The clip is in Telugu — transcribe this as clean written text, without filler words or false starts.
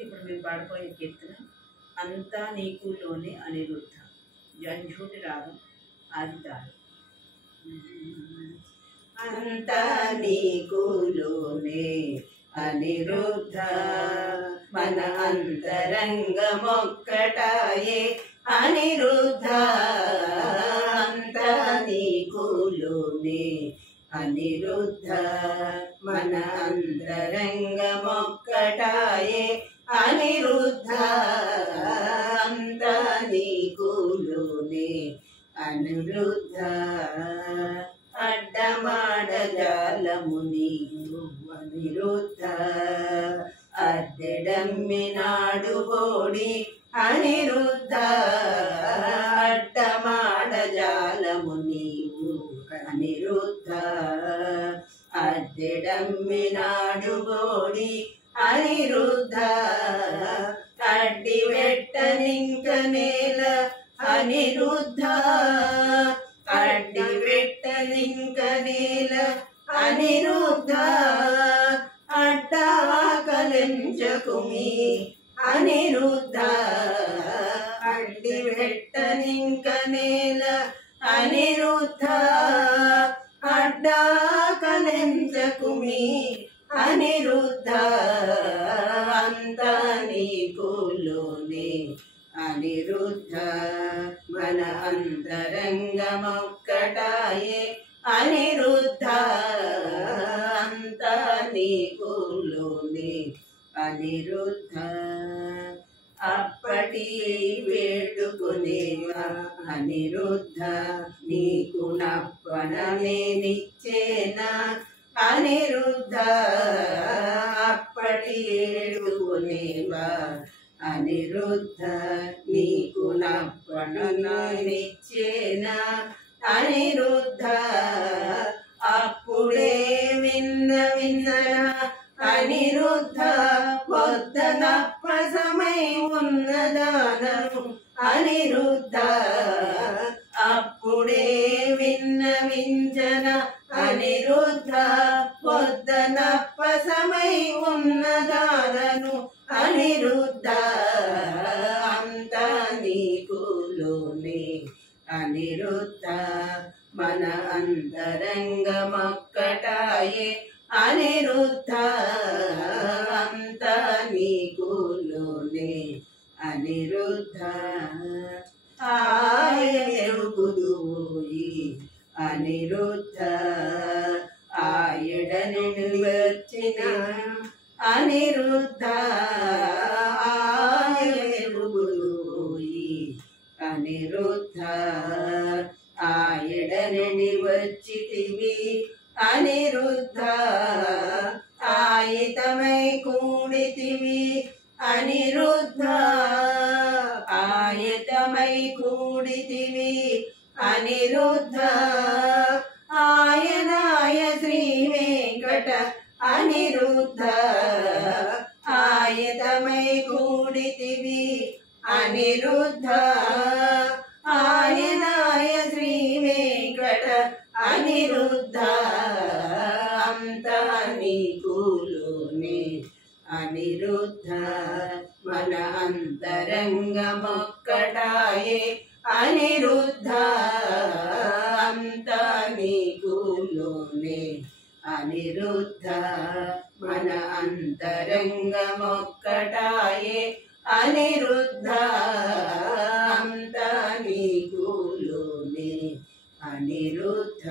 ఇప్పుడు మేము పాడుకోయే కీర్తన అంతా నీకులోనే అనిరుద్ధ. జంఝూటి రాగం ఆదితాళం. అంతా నీకులోనే అనిరుద్ధ మన అంతరంగమొక్కటాయే అనిరుద్ధ. అంతా నీకులోనే అనిరుద్ధ మన అంతరంగమొక్కటాయే అనిరుద్ధ. అంతా నీకులోనే అనిరుద్ధ. అడ్డమాడజాలము నీవు అనిరుద్ధ. అద్దెడమ్మినాడు బోడి అనిరుద్ధ. అడ్డమాడజాలము నీవు అనిరుద్ధ. అద్దెడమ్మినాడు బోడి అనిరుద్ధ. అడ్డి వెట్టనింక నేల అనిరుద్ధ. అడ్డి వెట్టనింక నేల అనిరుద్ధ. అడ్డాకలించకుమి అనిరుద్ధ. అడ్డి వెట్టనింక నేల అనిరుద్ధ. అడ్డాకలించకుమి అనిరుద్ధ. అంతా నీకులోనే అనిరుద్ధ మన అంతరంగమొక్కటాయే అనిరుద్ధ. అంతా నీకులోనే అనిరుద్ధ. అప్పటి వేడుకునేవా అనిరుద్ధ. నీకు నప్పననేనిచ్చేనా అనిరుద్ధ. అప్పటి వేడుకునేవా అనిరుద్ధ. నీకు నప్పననేనిచ్చేనా అనిరుద్ధ. అప్పుడే విన్నవిన్నరా అనిరుద్ధ. వద్దనప్ప సమై ఉన్నదానను అనిరుద్ధ. అప్పుడే విన్నవించన అనిరుద్ధ. వద్దనప్ప సమై ఉన్నదానను అనిరుద్ధ. అంతా నీకులోనే అనిరుద్ధ మన అంతరంగమొక్కటాయే అనిరుద్ధ. అంతా నీకులోనే అనిరుద్ధ. ఆయనెరుగుదువోయి అనిరుద్ధ. ఆయడను వచ్చిన అనిరుద్ధ. ఆయనెరుగుదువోయి అనిరుద్ధ. ఆయడనని వచ్చితివి అనిరుద్ధ. ఆయితమై కూడితివి అనిరుద్ధ. ఆయతమై కూడితివి అనిరుద్ధ. ఆయనాయ శ్రీ వెంకట అనిరుద్ధ. ఆయతమై కూడితివి అనిరుద్ధ. ఆయనాయ శ్రీ వెంకట అనిరుద్ధ. అంతా నీకులోనే అనిరుద్ధ మన అంతరంగమొక్కటాయే అనిరుద్ధ. అంతా నీకులోనే అనిరుద్ధ మన అంతరంగమొక్కటాయే అనిరుద్ధ. అంతా నీకులోనే అనిరుద్ధ.